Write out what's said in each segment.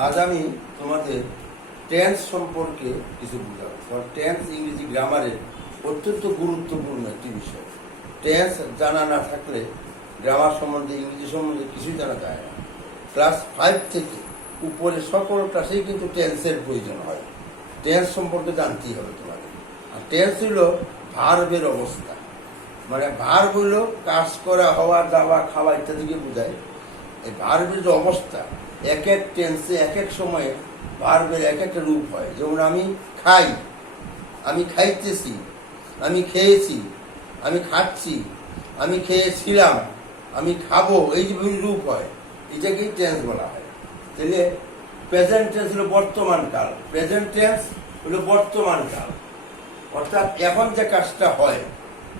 আজ আমি তোমাদের টেন্স সম্পর্কে কিছু বুঝাবো। কারণ টেন্স ইংরেজি গ্রামারের অত্যন্ত গুরুত্বপূর্ণ একটি বিষয়। টেন্স জানা না থাকলে গ্রামার সম্বন্ধে, ইংরেজি সম্বন্ধে কিছুই জানা যায় না। ক্লাস 5 থেকে উপরে সকল ক্লাসেই কিন্তু টেন্সের প্রয়োজন হয়। টেন্স সম্পর্কে জানতেই হবে তোমাদের। আর টেন্স হলো ভার্বের অবস্থা, মানে ভার্ব হলো কাজ করা, হওয়া, যাওয়া, খাওয়া ইত্যাদিকে বোঝায়। এই ভার্বের যে অবস্থা, এক এক টেন্সে এক এক সময়ে ভার্বের এক একটা রূপ হয়। যেমন আমি খাই, আমি খাইতেছি, আমি খেয়েছি, আমি খাচ্ছি, আমি খেয়েছিলাম, আমি খাবো, এই যে বিভিন্ন রূপ হয়, এটাকেই টেন্স বলা হয়। তাহলে প্রেজেন্ট টেন্স হলো বর্তমান কাল, প্রেজেন্ট টেন্স হলো বর্তমান কাল, অর্থাৎ এখন যে কাজটা হয়,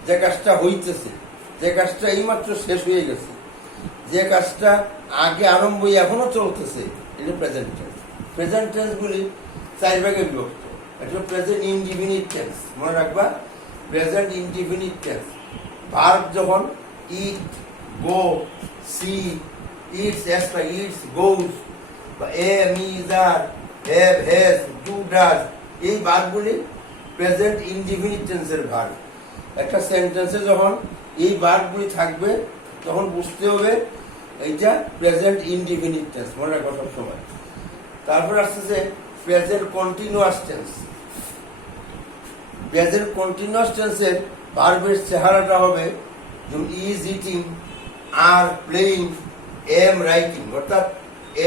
যে কাজটা হইতেছে, যে কাজটা এইমাত্র শেষ হয়ে গেছে, যে কাজটা আগে আরম্ভ এখনো চলতেছে, এটা প্রেজেন্ট টেন্স। প্রেজেন্ট টেন্সগুলি 4 ভাগে বিভক্ত। এটা প্রেজেন্ট ইনডিফিনিট টেন্স, মনে রাখবা। প্রেজেন্ট ইনডিফিনিট টেন্স ভার্ব যখন eat, go, see, eats, eats, goes, বা am, is, are, have, has, do, does, এই ভার্বগুলি প্রেজেন্ট ইনডিফিনিট টেন্সের ভার্ব। একটা সেন্টেন্সে যখন এই ভার্বগুলি থাকবে তখন বুঝতে হবে এইটা প্রেজেন্ট ইনডিফিনিট টেন্স, মনে রাখো সব সময়। তারপর আসতেছে present continuous tense. Present continuous টেন্সের ভার্বের চেহারাটা হবে যেমন is eating, are playing, am writing, অর্থাৎ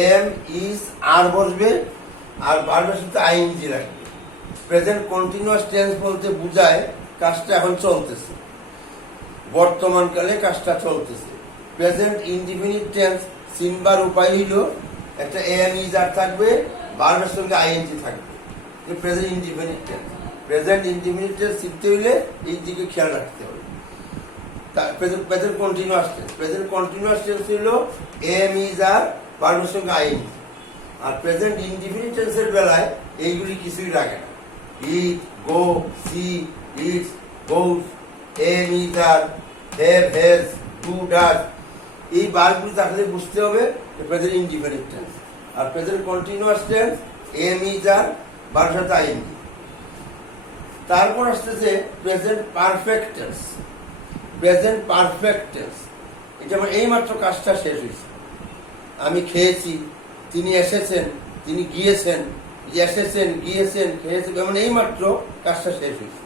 এম, ইজ, আর বসবে আর ভার্বের সাথে আইএনজি রাখবে। প্রেজেন্ট কন্টিনিউয়াস টেন্স বলতে বোঝায় কাজটা এখন চলতেছে, বর্তমানকালে কাজটা চলতেছে। প্রেজেন্ট ইনডিফিনিট টেন্স চিনবার উপায় হইল একটা এম, ইজ, আর থাকবে, ভার্বের সঙ্গে আইএনজি থাকবে। Present indefinite tense, present indefinite tense শিখতে হইলে এই দিকে খেয়াল রাখতে হবে। Present continuous tense, present continuous tense হইল এম, ইজ, আর, ভার্বের সঙ্গে আইএনজি। আর প্রেজেন্ট ইনডিফিনিট টেন্সের বেলায় এইগুলি কিছুই লাগে না। Eat, go, see, eats, goes, am, is, are, have, has, do, does, এই ভার্বগুলি থাকলে বুঝতে হবে প্রেজেন্ট ইনডিফিনিট টেন্স। আর present continuous tense am, is, are, ভার্বের সাথে আইএনজি। তারপর আসতেছে present perfect tense. Present perfect tense এটা মানে এইমাত্র কাজটা শেষ হয়েছে। আমি খেয়েছি, তিনি এসেছেন, তিনি গিয়েছেন, এসেছেন, গিয়েছেন, খেয়েছেন, মানে এইমাত্র কাজটা শেষ হয়েছে।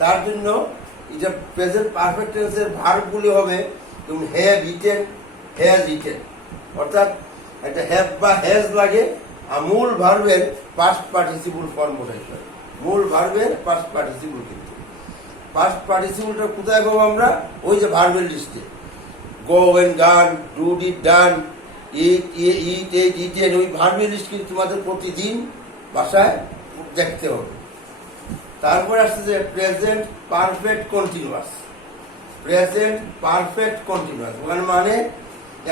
তার জন্য এটা প্রেজেন্ট পারফেক্ট টেন্সের ভার্বগুলি হবে যেমন হ্যাভ ইটেন, হ্যাজ ইটেন, অর্থাৎ একটা হ্যাভ বা হ্যাজ লাগে। আর মূল ভার্বের পাস্ট পার্টিসিপল ফর্ম বোঝাইতে হয়। মূল ভার্বের পাস্ট পার্টিসিপল, কিন্তু পাস্ট পার্টিসিপলটা কোথায় পাবো আমরা? ওই যে ভার্বের লিস্টে গো ওয়েন গান, do did done, it, it, ate, eaten, ওই ভার্বের লিস্ট কিন্তু তোমাদের প্রতিদিন বাসায় দেখতে হবে। তারপরে আসছে যে present perfect continuous. Present perfect continuous মানে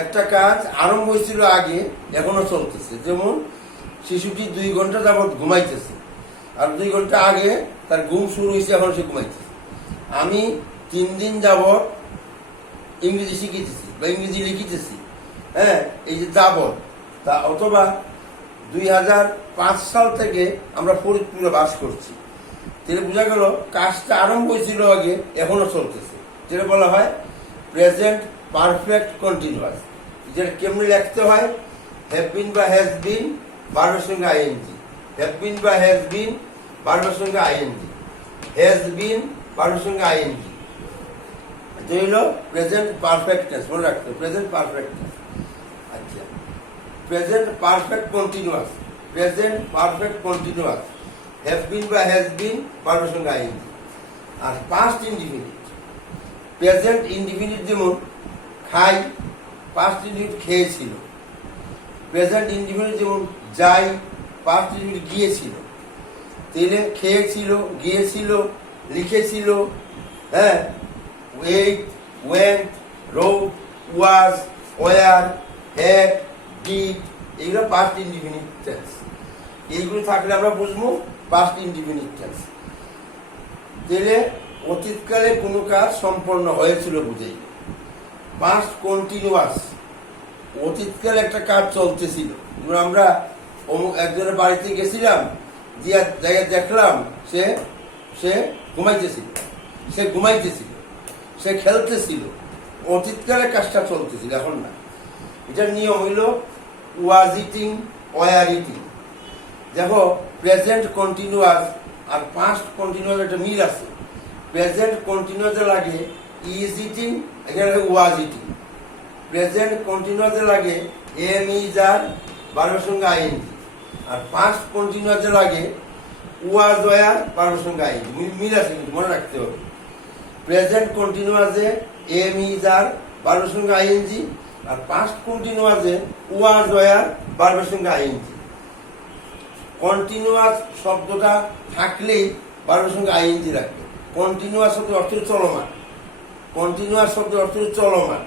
একটা কাজ আরম্ভ হয়েছিল আগে, এখনো চলতেছে। যেমন শিশুটি 2 ঘন্টা যাবৎ ঘুমাইতেছে, আর 2 ঘন্টা আগে তার ঘুম শুরু হয়েছে, এখন সে ঘুমাইতেছে। আমি 3 দিন যাবৎ ইংরেজি শিখিতেছি বা ইংরেজি লিখিতেছি, হ্যাঁ, এই যে যাবৎ তা, অথবা 2005 সাল থেকে আমরা ফরিদপুরে বাস করছি, যেটা বোঝা গেল কাজটা আরম্ভ হয়েছিল আগে, এখনো চলতেছে। যেটা বলা হয় প্রেজেন্ট পারফেক্ট কন্টিনিউয়াস। যেটা কেমনি লিখতে হয়? হ্যাভ বিন বা হ্যাজ বিন, ভার্বের সঙ্গে আইএনজি, হ্যাভ বিন বা হ্যাজ বিন, ভার্বের সঙ্গে আইএনজি, হ্যাজ বিন, ভার্বের সঙ্গে আইএনজি। এটা হইল প্রেজেন্ট পারফেক্ট টেন্স, মনে রাখতে হবে প্রেজেন্ট পারফেক্ট টেন্স। আচ্ছা, present perfect continuous, present perfect continuous, have been বা হ্যাজ বিন, ভার্বের সঙ্গে আইএনজি। আর পাস্ট ইনডিফিনিট, প্রেজেন্ট ইনডিফিনিট যেমন খাই, পাস্ট ইনডিফিনিট খেয়েছিল। প্রেজেন্ট ইনডিফিনিট যেমন যাই, পাস্ট ইনডিফিনিট গিয়েছিল। তেলে খেয়েছিল, গিয়েছিল, লিখেছিল, হ্যাঁ, ate, went, wrote, was, were, had, did, এগুলো পাস্ট ইনডিফিনিট টেন্স। এইগুলো থাকলে আমরা বুঝবো পাস্ট ইনডিফিনিট টেন্স। তাহলে অতীতকালে কোনো কাজ সম্পন্ন হয়েছিল বুঝেই। পাস্ট কন্টিনিউয়াস, অতীতকালে একটা কাজ চলতেছিল। আমরা অমুক একজনের বাড়িতে গেছিলাম, গিয়ে জায়গায় দেখলাম সে সে ঘুমাইতেছিল, সে খেলতেছিল। অতীতকালে কাজটা চলতেছিল, এখন না। এটার নিয়ম হইল ওয়াজ ইটিং, ওয়ার ইটিং। দেখো প্রেজেন্ট কন্টিনিউয়াস আর পাস্ট কন্টিনিউয়াস একটা মিল আছে। প্রেজেন্ট কন্টিনিউয়াসে লাগে ইজ ইটিং, এখানে ওয়াজ ইটিং। প্রেজেন্ট কন্টিনিউয়াসে লাগে এম ইজ আর ভার্বের সঙ্গে আইএনজি। আর পাস্ট কন্টিনিউয়াসে লাগে ওয়াজ ওয়ার ভার্বের সঙ্গে আইএনজি। মিল আছে, কিন্তু মনে রাখতে হবে। প্রেজেন্ট কন্টিনিউয়াসে এম ইজ আর ভার্বের সঙ্গে আইএনজি, আর পাস্ট কন্টিনিউয়াসে ওয়াজ ওয়ার ভার্বের সঙ্গে আইএনজি। কন্টিনিউয়াস শব্দটা থাকলেই ভার্বের সঙ্গে আইএনজি রাখবে। কন্টিনিউয়াস শব্দের অর্থ চলমান, কন্টিনিউয়াস শব্দের অর্থ চলমান।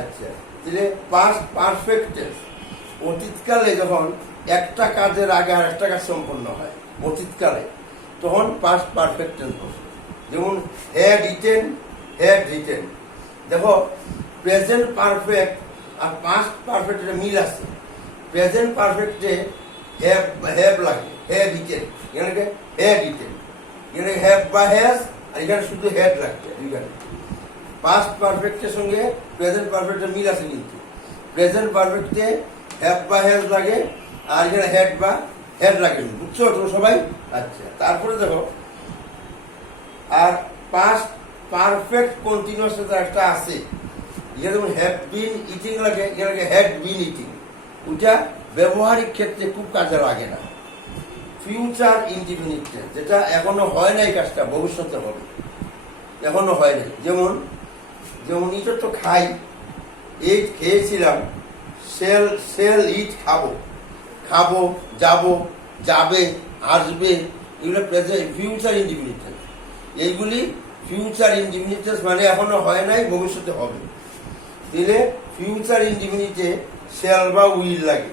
আচ্ছা, তাহলে পাস্ট পারফেক্ট টেন্স, অতীতকালে যখন একটা কাজের আগে আর একটা কাজ সম্পন্ন হয় অতীতকালে, তখন পাস্ট পারফেক্ট টেন্স বসে। যেমন হ্যাড ইটেন, হ্যাড রিটেন। দেখো প্রেজেন্ট পারফেক্ট আর পাস্ট পারফেক্টের মিল আছে। প্রেজেন্ট পারফেক্টে হ্যাভ লাগে, হ্যাভ ইটেন, এখানে হ্যাড ইটেন, এখানে হ্যাভ বা হ্যাজ, আর এখানে শুধু হেড লাগবে। এখানে পাস্ট পারফেক্টের সঙ্গে প্রেজেন্ট পারফেক্টের মিল আছে, কিন্তু প্রেজেন্ট পারফেক্টে হ্যাভ বা হ্যাজ লাগে, আর এখানে হেড বা হেড লাগে। বুঝছো তো সবাই? আচ্ছা, তারপরে দেখো আর পাস্ট পারফেক্ট কন্টিনিউয়াস একটা আছে, যেটা যেমন হ্যাভ বিন ইটিং লাগে, এখানে হ্যাড বিন ইটিং। ওইটা ব্যবহারিক ক্ষেত্রে খুব কাজে লাগে না। ফিউচার ইনডিফিনিট টেন্স, যেটা এখনো হয় নাই, কাজটা ভবিষ্যতে হবে, এখনো হয় নাই। যেমন যেমন এটা তো খাই, এইট খেয়েছিলাম, সেল সেল ইট খাবো, খাবো, যাবো, যাবে, আসবে, এগুলো প্রেজেন্ট ফিউচার ইনডিফিনিট টেন্স। এইগুলি ফিউচার ইনডিফিনিট টেন্স, মানে এখনো হয় নাই, ভবিষ্যতে হবে। তাহলে ফিউচার ইনডিফিনিটে সেল বা উইল লাগে,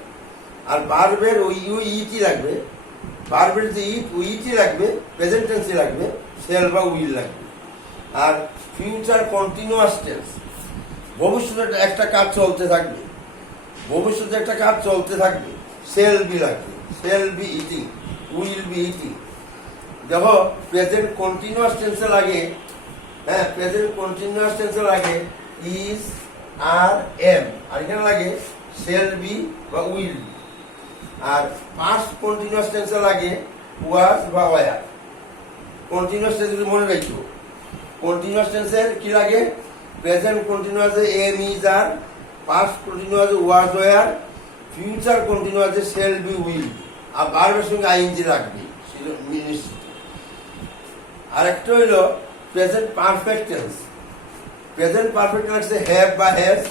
আর ভার্বের ওই ইটি লাগবে। ভার্বের যে ইটি লাগবে, প্রেজেন্ট টেন্সে লাগবে, সেল বা উইল লাগবে। আর ফিউচার কন্টিনিউয়াস টেন্স, ভবিষ্যতে একটা কাজ চলতে থাকবে, ভবিষ্যতে একটা কাজ চলতে থাকবে, সেল বি লাগবে, shall be eating, will be eating. দেখো প্রেজেন্ট কন্টিনিউয়াস টেন্সে লাগে, হ্যাঁ প্রেজেন্ট কন্টিনিউয়াস টেন্সে লাগে ইজ আর এম, আর এখানে লাগে সেল বি বা উইল বি। আর পাস্ট কন্টিনিউয়াস টেন্সে লাগে ওয়াজ বা ওয়ার। কন্টিনিউয়াস টেন্স মনে রাখো, কন্টিনিউয়াস টেন্সের কি লাগে? প্রেজেন্ট কন্টিনিউয়াসে এম ইজ আর, পাস্ট কন্টিনিউয়াসে ওয়াজ ওয়ার, ফিউচার কন্টিনিউয়াসে সেল বি উইল, আর ভার্বের সঙ্গে আইএনজি লাগবে নিশ্চিত। আরেকটা হইল present perfect tense. Present perfect লাগছে হ্যাভ বা হ্যাজ,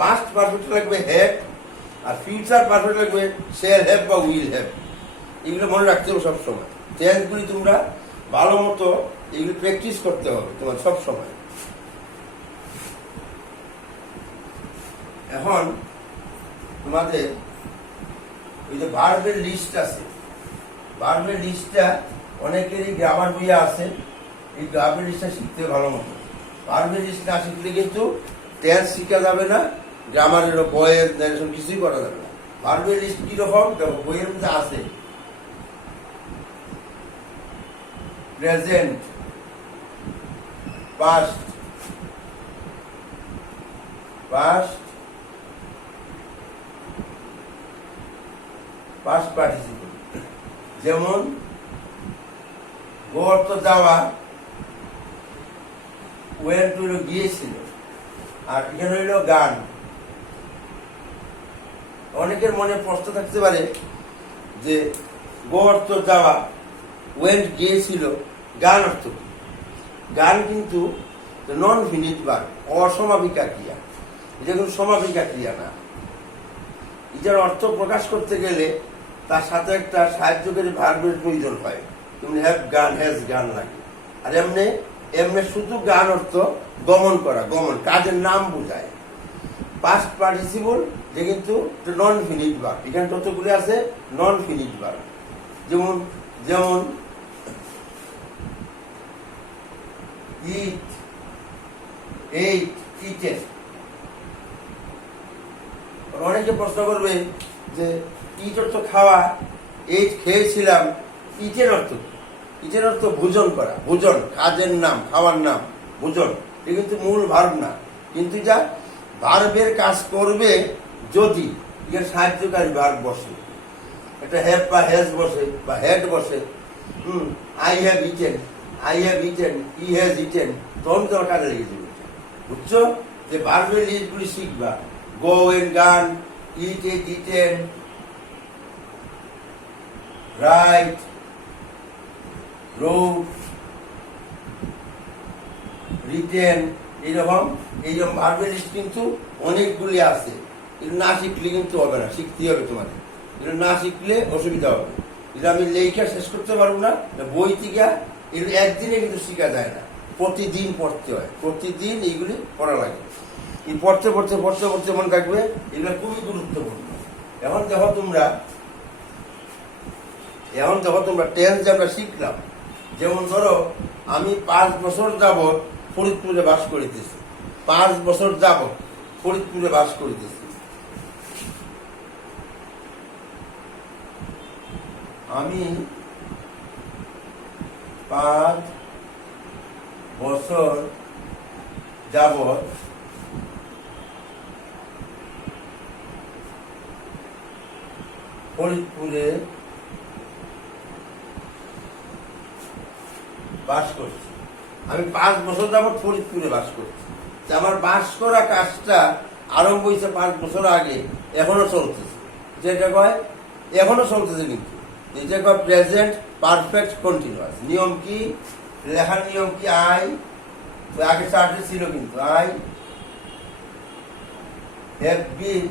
পাস্ট পারফেক্ট লাগবে হ্যাড, আর ফিউচার পারফেক্ট লাগবে শেল হ্যাভ বা উইল হ্যাভ। এগুলো মনে রাখতে হবে সবসময়। টেন্সগুলি তোমরা ভালো মতো এগুলো প্র্যাকটিস করতে হবে তোমার সবসময়। এখন তোমাদের ওই যে ভার্বের লিস্ট আছে, ভার্বের লিস্টটা অনেকেরই গ্রামার বইয়ে আছে। এই ভার্বের লিস্টটা শিখতে ভালো মতো। ভার্বের লিস্ট না শিখলে কিন্তু টেন্স শিখা যাবে না, গ্রামারের বইয়ের ন্যারেশন কিছুই করা যাবে না। ভার্বের লিস্ট কিরকম দেখো, বইয়ের মধ্যে আছে present, past, past past participle. যেমন গো অর্থ যাওয়া, ওয়েন্ট হইল গিয়েছিল, আর এখানে হইল গান। অনেকের মনে প্রশ্ন থাকতে পারে যে গো অর্থ যাওয়া, ওয়েন্ট গিয়েছিল, গান অর্থ কি? গান কিন্তু নন ফিনিট ভার্ব, অসমাপিকা ক্রিয়া। এটা কিন্তু সমাপিকা ক্রিয়া না। এটার অর্থ প্রকাশ করতে গেলে তার সাথে একটা সাহায্যকারী ভার্বের প্রয়োজন হয়। তুমি হ্যাভ গান, হ্যাজ গান লাগে। আর এমনি এমনি শুধু গান অর্থ গমন করা, গমন, কাজের নাম বোঝায়। পাস্ট পার্টিসিপল যে কিন্তু নন ফিনিট ভার্ব, এখানে যতগুলি আছে নন ফিনিট ভার্ব। যেমন যেমন ইট, এইট, ইটেন। অনেকে প্রশ্ন করবে যে ইট অর্থ খাওয়া, এই খেয়েছিলাম, ইটের অর্থ কি? ইটের অর্থ ভোজন করা, ভোজন, কাজের নাম, খাওয়ার নাম, ভোজন। এটা কিন্তু মূল ভার্ব না, কিন্তু যা ভার্বের কাজ করবে যদি এর সাহায্যকারী ভার্ব বসে, এটা হ্যাভ বা হ্যাজ বসে বা হ্যাড বসে। I have eaten, I have eaten, E has eaten, তখন তোমার কাজে লেগে যাবে। বুঝছো? যে ভার্বের লিস্টগুলি শিখবা। Go and gone, eat ate eaten, write, wrote, written, এইরকম ভার্বের লিস্ট কিন্তু অনেকগুলি আছে। এটা না শিখলে কিন্তু হবে না, শিখতেই হবে তোমাদের। এটা না শিখলে অসুবিধা হবে। এটা আমি লেখা শেষ করতে পারবো না, বই থেকে এগুলো একদিনে কিন্তু শেখা যায় না, প্রতিদিন পড়তে হয়, প্রতিদিন এইগুলি পড়া লাগে। এই পড়তে পড়তে পড়তে পড়তে মনে থাকবে, এগুলো খুবই গুরুত্বপূর্ণ। এখন দেখো তোমরা টেন্স যে আমরা শিখলাম, যেমন ধরো আমি 5 বছর যাবৎ ফরিদপুরে বাস করিতেছি, 5 বছর যাবৎ ফরিদপুরে বাস করিতেছি। আমি 5 বছর যাবৎ ফরিদপুরে বাস করছি। আমি 5 বছর যাবৎ ফরিদপুরে বাস করছি। আমার বাস করা কাজটা আরম্ভ হয়েছে 5 বছর আগে, এখনো চলতেছে। যেটা কয় এখনো চলতেছে, কিন্তু এটা কয় প্রেজেন্ট পারফেক্ট কন্টিনিউয়াস। নিয়ম কি? লেখার নিয়ম কি? আই, আগে চার্টে ছিল কিন্তু, I have been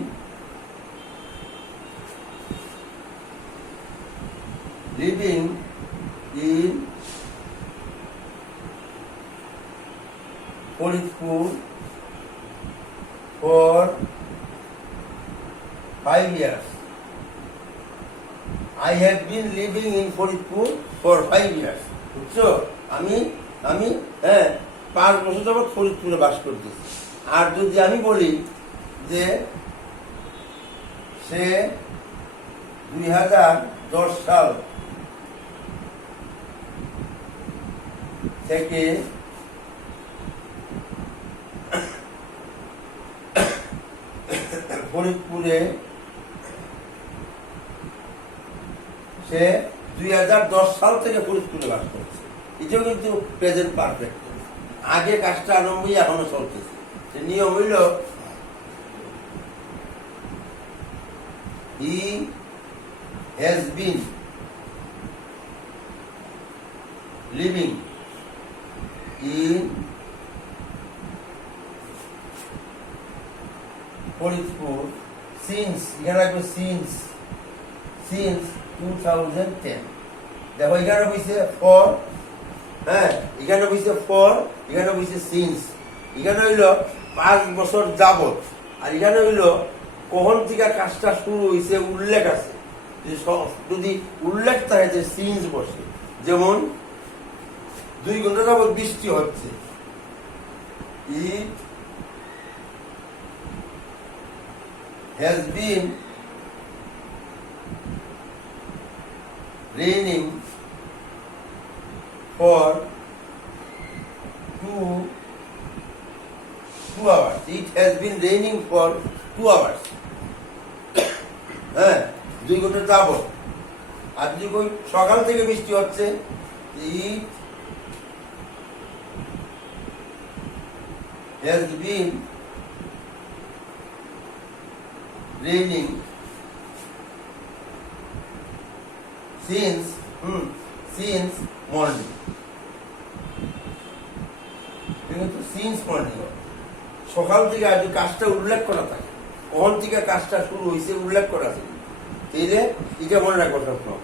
living in Faridpur for 5 years. I have been living in Faridpur for 5 years. বুঝছো? আমি 5 বছর যাবত ফরিদপুরে বাস করতেছি। আর যদি আমি বলি যে সে 2010 সাল থেকে ফরিদপুরে, সে 2010 সাল থেকে ফরিদপুরে বাস করছে। এটাও কিন্তু প্রেজেন্ট পারফেক্ট। আগে কাজটা আরম্ভই এখনো চলতেছে। নিয়ম হইল he has been living in Faridpur since, এখানে রাখবে সিন্স 2010। দেখো এখানে বুঝছে ফর, এখানে বুঝছে ফর, এখানে বুঝছে সিন্স। এখানে হইল 5 বছর যাবত, আর এখানে হইল কখন থেকে কাজটা শুরু হয়েছে উল্লেখ আছে। যদি উল্লেখ থাকে যে সিন্স বসে, যেমন 2 ঘন্টা যাবত বৃষ্টি হচ্ছে, ইট has been raining for 2 hours. It has been raining for 2 hours. 2 ঘন্টা যাবত। আর যদি সকাল থেকে বৃষ্টি হচ্ছে, it has been raining since morning. কিন্তু since morning, সকাল থেকে আজ কাজটা উল্লেখ করা থাকে, কখন থেকে কাজটা শুরু হয়েছে উল্লেখ করা আছে। তাইলে এটা মনে রাখবো,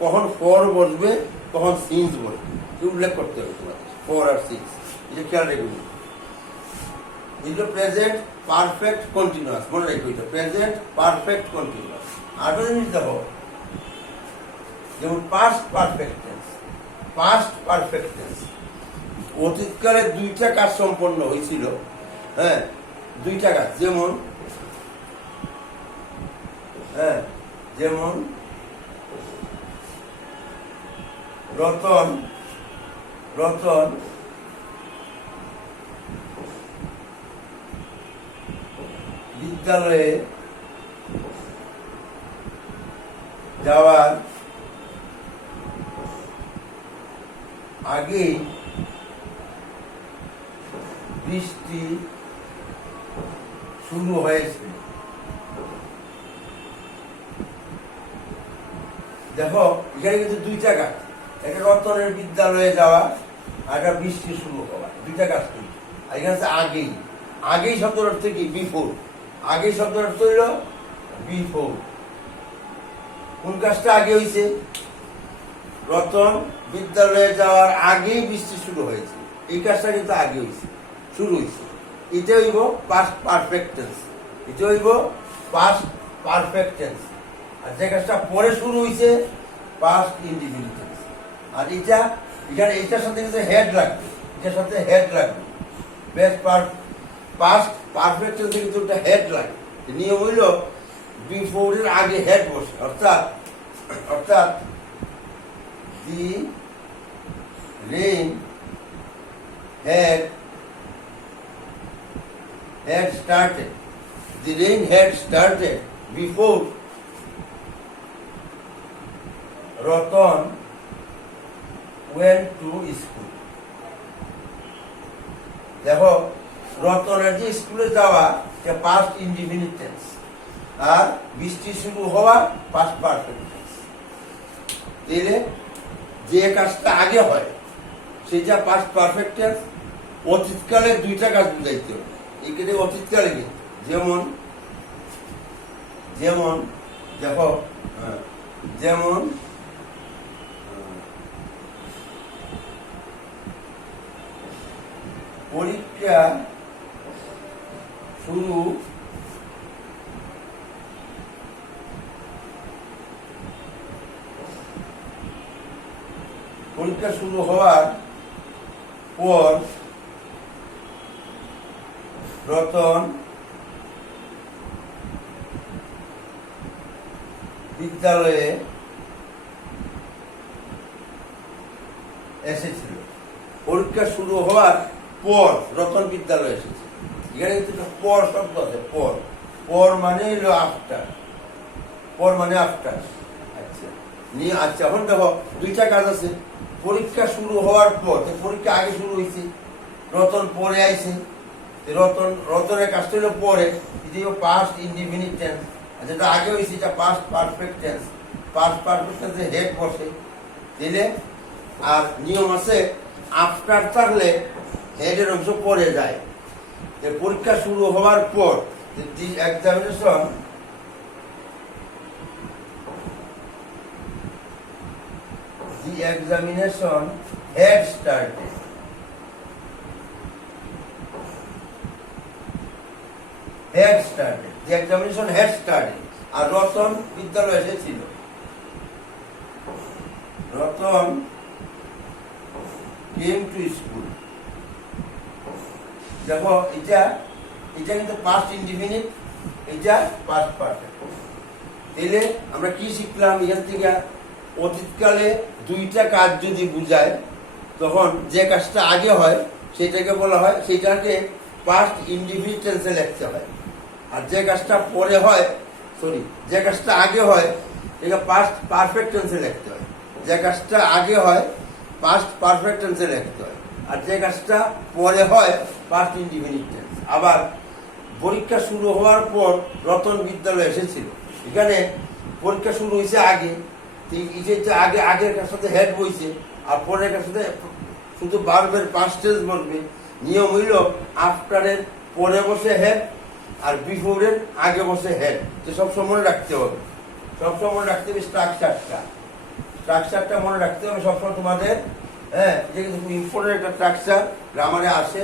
কখন ফর বসবে, কখন সিন্স বসবে, উল্লেখ করতে হবে তোমাদের, ফর আর সিন্স। এটা খেয়াল রেখে এগুলো প্রেজেন্ট পারফেক্ট কন্টিনিউয়াস, মনে রাখবো এটা প্রেজেন্ট পারফেক্ট কন্টিনিউয়াস। আর জিনিস দেখো, যেমন past perfect tense, past perfect tense অতীতকালে 2টা কাজ সম্পন্ন হয়েছিল। 2টা কাজ, যেমন যেমন রতন রতন বিদ্যালয়ে যাওয়ার আগেই বৃষ্টি শুরু হয়েছে। দেখো এখানে কিন্তু দুইটা কাজ, একটা রতনের বিদ্যালয়ে যাওয়া আর একটা বৃষ্টি শুরু হওয়া, দুইটা কাজ করি। আর এখানে আছে আগেই, আগেই শব্দের অর্থ কি? বিফোর। আগেই শব্দের অর্থ হইল বিফোর। কোন কাজটা আগে হয়েছে? রতন বিদ্যালয়ে যাওয়ার আগেই বৃষ্টি শুরু হয়েছে, এই কাজটা কিন্তু আগে হয়েছে, শুরু হয়েছে। এটা হইব পাস্ট পারফেক্ট টেন্স, এটা হইব পাস্ট পারফেক্ট টেন্স। আর যে কাজটা পরে শুরু হয়েছে পাস্ট ইনডিফিনিট টেন্স। আর এটা এখানে এইটার সাথে কিন্তু হেড লাগবে, এটার সাথে হেড লাগবে। পাস্ট পারফেক্ট টেন্সে কিন্তু একটা হেড লাগে। নিয়ম হইল বিফোরের আগে হেড বসে, অর্থাৎ অর্থাৎ the rain had started. The rain had started before Ratan went to school. দেখো রতনের যে স্কুলে যাওয়া এটা পাস্ট ইনডিফিনিট টেন্স, আর বৃষ্টি শুরু হওয়া পাস্ট পারফেক্ট টেন্স। তাহলে যে কাজটা আগে হয় সেটা পাস্ট পারফেক্ট টেন্স। অতীতকালে দুইটা কাজ বুঝাইতে হবে এখানে, অতীতকালে কি? যেমন যেমন দেখো যেমন পরীক্ষা শুরু হওয়ার পর রতন বিদ্যালয়ে এসেছিল। পরীক্ষা শুরু হওয়ার পর রতন বিদ্যালয়ে এসেছিল। এখানে কিন্তু পর শব্দ আছে, পর। পর মানে হলো আফটার, পর মানে আফটার। আচ্ছা আচ্ছা, এখন দেখো দুইটা কাজ আছে। পরীক্ষা শুরু হওয়ার পর, পরীক্ষা আগে শুরু হয়েছে, রতন পরে আইছে। রতনের কাজটা হলো পরে, পাস্ট ইনডিফিনিট টেন্স। যেটা আগে হয়েছে এটা past perfect tense. Past perfect টেন্সে হেড বসে দিলে। আর নিয়ম আছে আফটার থাকলে হেডের অংশ পরে যায়। যে পরীক্ষা শুরু হওয়ার পর, দি examination had started. The examination had started. আর রতন বিদ্যালয়ে এসেছিল। Ratan came to school. দেখো এটা কিন্তু পাস্ট ইনডিফিনিট, এটা পাস্ট পারফেক্ট। তাহলে আমরা কি শিখলাম এখান থেকে? অতীতকালে দুইটা কাজ যদি বুঝায় তখন যে কাজটা আগে হয় সেটাকে বলা হয়, সেটাকে পাস্ট ইনডিফিনিট টেন্সে লিখতে হয়। আর যে কাজটা পরে হয়, যে কাজটা আগে হয় এটা পাস্ট পারফেক্ট টেন্সে লিখতে হয়। যে কাজটা আগে হয় পাস্ট পারফেক্ট টেন্সে লিখতে হয়, আর যে কাজটা পরে হয় পাস্ট ইনডিফিনিট টেন্স। আবার পরীক্ষা শুরু হওয়ার পর রতন বিদ্যালয়ে এসেছিল। এখানে পরীক্ষা শুরু হয়েছে আগে, আগের কার সাথে হেড বইছে, আর পরের কার সাথে শুধু ভার্বের পাস্ট টেন্স বলবে। নিয়ম হইল আফটারের পরে বসে হেড, আর বিফোরের আগে বসে হেড। তো সবসময় মনে রাখতে হবে, সবসময় মনে রাখতে হবে স্ট্রাকচারটা মনে রাখতে হবে সবসময় তোমাদের। হ্যাঁ, এটা কিন্তু খুব ইম্পর্টেন্ট একটা স্ট্রাকচার, গ্রামারে আসে।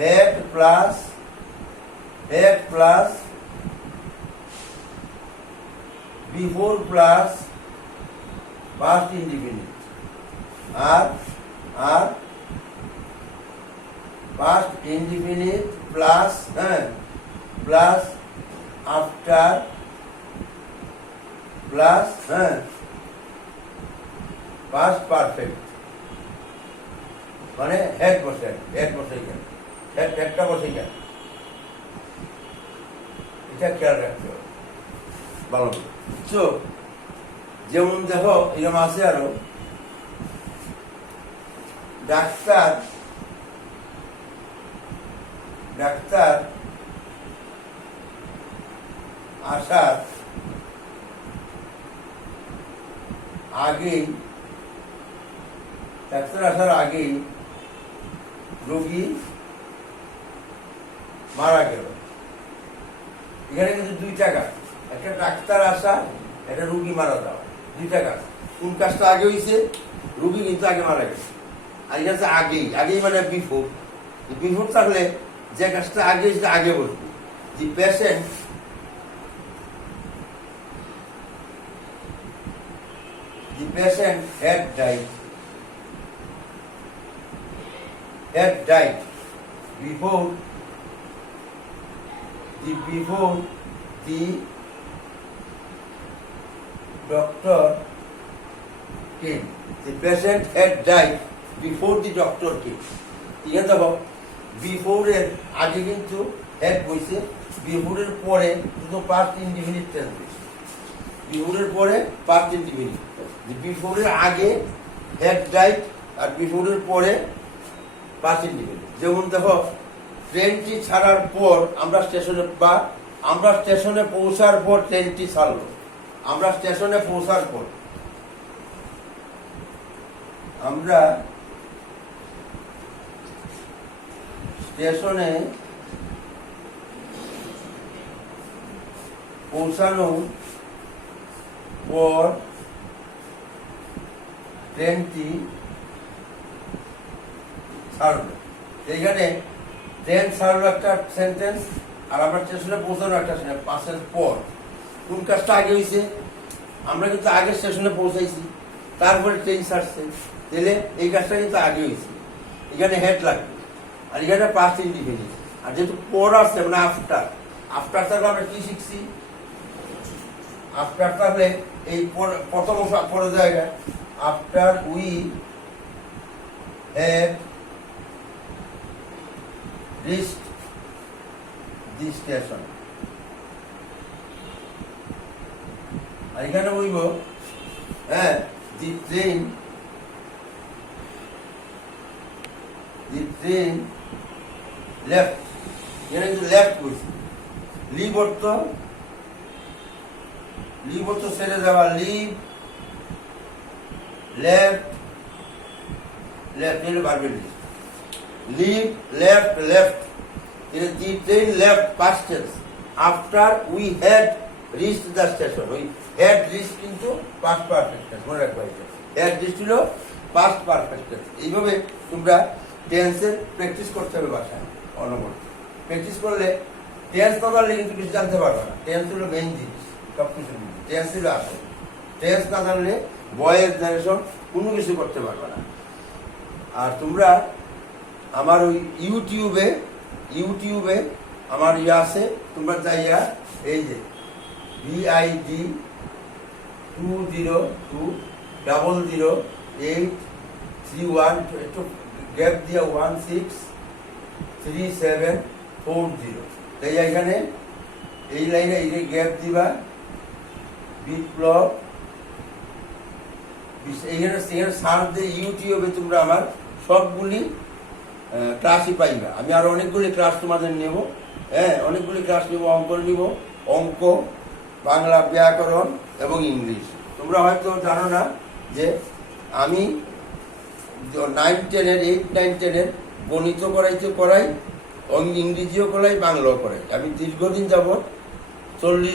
Had plus before plus past indefinite, আর past indefinite plus after plus past perfect, মানে হেড বসে কেন, হেডটা বসে কেন, এটা খেয়াল রাখতে হবে ভালো। তো যেমন দেখো এরকম আছে আরো, ডাক্তার আসার আগেই রোগী মারা গেল। এখানে কিন্তু দুইটা কাজ, একটা ডাক্তার আসা, একটা রোগী মারা যাওয়া, দুইটা কাজ। কোন কাজটা আগে হয়েছে? রোগী কিন্তু আগে মারা গেছে। আর এটা হচ্ছে আগেই মানে বিফোর থাকলে যে কাজটা আগে হয়েছে আগে বলবো। দি patient had died before the doctor came. The patient had died before the doctor came. ঠিক আছে, দেখো বিফোর এর আগে কিন্তু হেড বইছে, বিফোর এর পরে শুধু পাস্ট ইনডিফিনিট টেন্স বইছে। বিফোর এর পরে পাস্ট ইনডিফিনিট, বিফোর এর আগে হেড ডাইড আর বিফোর এর পরে পাস্ট ইনডিফিনিট। যেমন দেখো ট্রেনটি ছাড়ার পর আমরা স্টেশনে পৌঁছার পর ট্রেনটি ছাড়লো। আমরা স্টেশনে পৌঁছার পর পৌঁছানোর পর ট্রেনটি ছাড়লো। এইখানে ট্রেন ছাড়লো একটা সেন্টেন্স, আর আমরা স্টেশনে পৌঁছানো একটা পাঁচের পর। কোন কাজটা আগে হয়েছে? আমরা কিন্তু আগে স্টেশনে পৌঁছাইছি, তারপরে ট্রেন ছাড়ছে, তাহলে এই কাজটা কিন্তু আগে হয়েছে। এখানে হেড লাগবে, আর এখানে পাস্ট ইনডিফিনিট। আর যেহেতু পর আসছে মানে আফটার থাকলে আমরা কি শিখছি? আফটার থাকলে এই প্রথম পরের জায়গায় after we have reached the station. আর এখানে বলব দি ট্রেন লেফট। এখানে কিন্তু লেফট বলছি, লিভ অর্থ ছেড়ে যাওয়া, লিভ লেফট এর ভার্বের list. Live left the train left past tense after we had reached the station. ওই হ্যাড রিচড কিন্তু পাস্ট পারফেক্ট টেন্স, মনে রাখবা। হ্যাড রিচড হলো পাস্ট পারফেক্ট টেন্স। এইভাবে তোমরা টেন্সের প্র্যাকটিস করতে হবে বাসায় অনবরত। প্র্যাকটিস করলে টেন্স না জানলে কিন্তু কিছু জানতে পারবে না। টেন্স হলো মেইন জিনিস, সবকিছু টেন্স হলো আসল। টেন্স না জানলে ভয়েস জেনারেশন কোনো কিছু করতে পারবে না। আর তোমরা আমার ওই ইউটিউবে আমার আছে, তোমরা যাইয়া এই যে BID 202000831 একটু গ্যাপ দিয়া 163740, তাই এখানে এই লাইনে এই গ্যাপ দিবা বিপ্লব। এইখানে সার্চ দিয়ে ইউটিউবে তোমরা আমার সবগুলি ক্লাসই পাইবা। আমি আরো অনেকগুলি ক্লাস তোমাদের নেব, অনেকগুলি ক্লাস নেব। অঙ্ক, বাংলা ব্যাকরণ এবং ইংলিশ। তোমরা হয়তো জানো না যে আমি 9-10 8-9-10 গণিত করাই, ইংরেজিও করাই, বাংলাও করাই। আমি দীর্ঘদিন যাবৎ 40